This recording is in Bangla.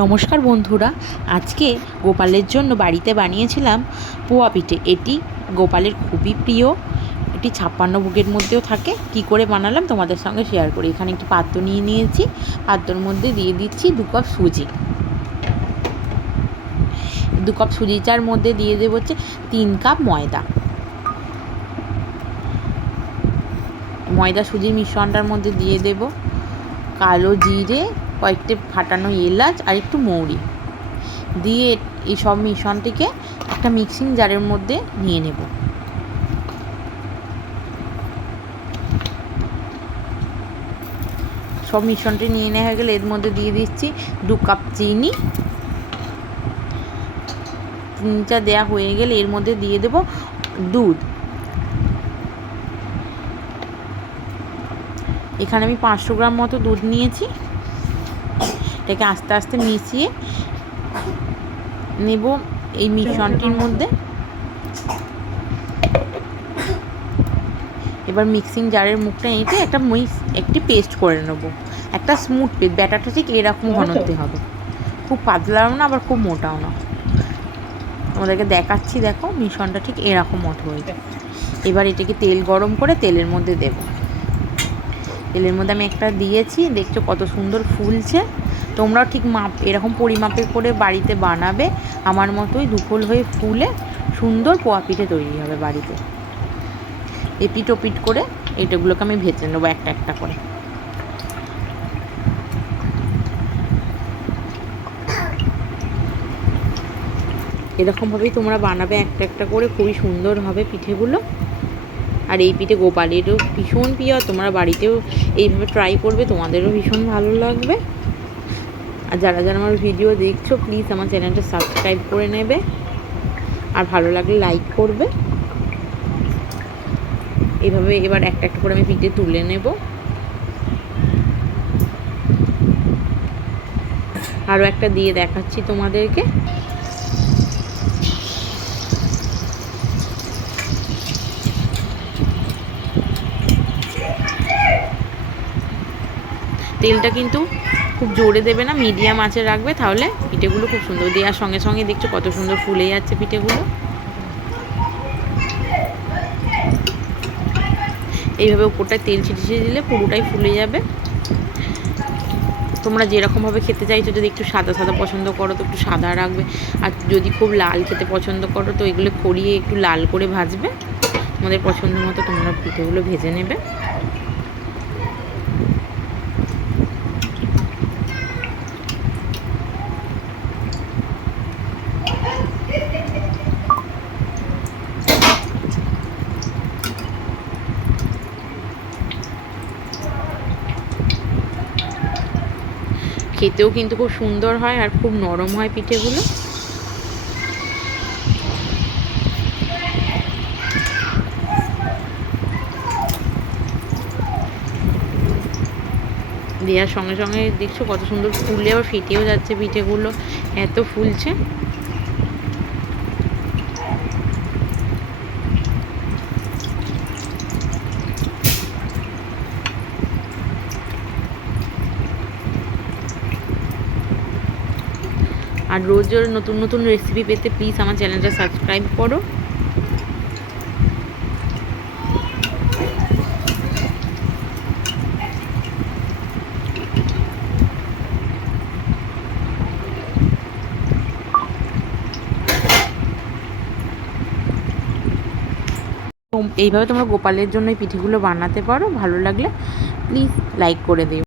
নমস্কার বন্ধুরা, আজকে গোপালের জন্য বাড়িতে বানিয়েছিলাম পোয়া পিঠে। এটি গোপালের খুবই প্রিয়, এটি ছাপ্পান্ন ভোগের মধ্যেও থাকে। কি করে বানালাম তোমাদের সঙ্গে শেয়ার করি। এখানে একটি পাত্র নিয়ে নিয়েছি, পাত্রর মধ্যে দিয়ে দিচ্ছি দু কাপ সুজি। দু কাপ সুজিটার মধ্যে দিয়ে দেবো হচ্ছে তিন কাপ ময়দা। ময়দা সুজির মিশ্রণটার মধ্যে দিয়ে দেব কালো জিরে কয়েকটি ফাটানো এলাচ আর একটু মৌরি। দিয়ে এই সব মিশ্রণটিকে একটা মিক্সিং জারের মধ্যে নিয়ে নেব। সব মিশ্রণটি নিয়ে নেওয়া হয়ে গেলে এর মধ্যে দিয়ে দিচ্ছি দু কাপ চিনি। চিনিটা দেওয়া হয়ে গেলে এর মধ্যে দিয়ে দেব দুধ। এখানে আমি পাঁচশো গ্রাম মতো দুধ নিয়েছি। এটাকে আস্তে আস্তে মিশিয়ে নেব এই মিশ্রণটির মধ্যে। এবার মিক্সিং জারের মুখটা এঁটে একটা একটি পেস্ট করে নেব। একটা স্মুথ পেস্ট ব্যাটারটা ঠিক এরকম ঘনত্বে হবে। খুব পাতলাও না আবার খুব মোটাও না। তোমাদেরকে দেখাচ্ছি দেখো মিশ্রণটা ঠিক এরকম মতো হয়েছে। এবার এটাকে তেল গরম করে তেলের মধ্যে দেব। তেলের মধ্যে আমি একটা দিয়েছি দেখছ কত সুন্দর ফুলছে। তোমরাও ঠিক মাপ, এরকম পরিমাপের করে বাড়িতে বানাবে। আমার মতোই দুফুল হয়ে ফুলে সুন্দর পোয়া পিঠে তৈরি হবে বাড়িতে। এপিট ওপিট করে এটাগুলোকে আমি ভেজে নেব একটা একটা করে। এরকমভাবেই তোমরা বানাবে একটা একটা করে, খুবই সুন্দর হবে পিঠেগুলো। আর এই পিঠে গোপালেরও ভীষণ প্রিয় তোমরা বাড়িতেও এইভাবে ট্রাই করবে, তোমাদেরও ভীষণ ভালো লাগবে। আর যারা যারা আমার ভিডিও দেখছ প্লিজ আমার চ্যানেলটা সাবস্ক্রাইব করে নেবে। আর ভালো লাগলে লাইক করবে। এভাবে এবার একটা একটা করে আমি পিঠে তুলে নেব। আরও একটা দিয়ে দেখাচ্ছি তোমাদেরকে। তেলটা কিন্তু খুব জোরে দেবে না, মিডিয়াম আঁচে রাখবে তাহলে পিঠেগুলো খুব সুন্দর। দেওয়ার সঙ্গে সঙ্গে দেখছ কত সুন্দর ফুলে যাচ্ছে পিঠেগুলো। এইভাবে উপরটায় তেল ছিটিয়ে দিলে পুরোটাই ফুলে যাবে। তোমরা যেরকমভাবে খেতে চাইছো, যদি একটু সাদা সাদা পছন্দ করো, তো একটু সাদা রাখবে। আর যদি খুব লাল খেতে পছন্দ করো, তো এগুলো খড়িয়ে একটু লাল করে ভাজবে। তোমাদের পছন্দ মতো তোমরা পিঠেগুলো ভেজে নেবে। খেতেও কিন্তু খুব সুন্দর হয় আর খুব নরম হয় পিঠেগুলো। দেওয়ার সঙ্গে সঙ্গে দেখছ কত সুন্দর ফুলে আবার ফেটেও যাচ্ছে পিঠেগুলো, এত ফুলছে। আর রোজ রোজ নতুন নতুন রেসিপি পেতে প্লিজ আমার চ্যানেলটা সাবস্ক্রাইব করো। এইভাবে তোমরা গোপালের জন্য এই পিঠেগুলো বানাতে পারো, ভালো লাগলে প্লিজ লাইক করে দিও।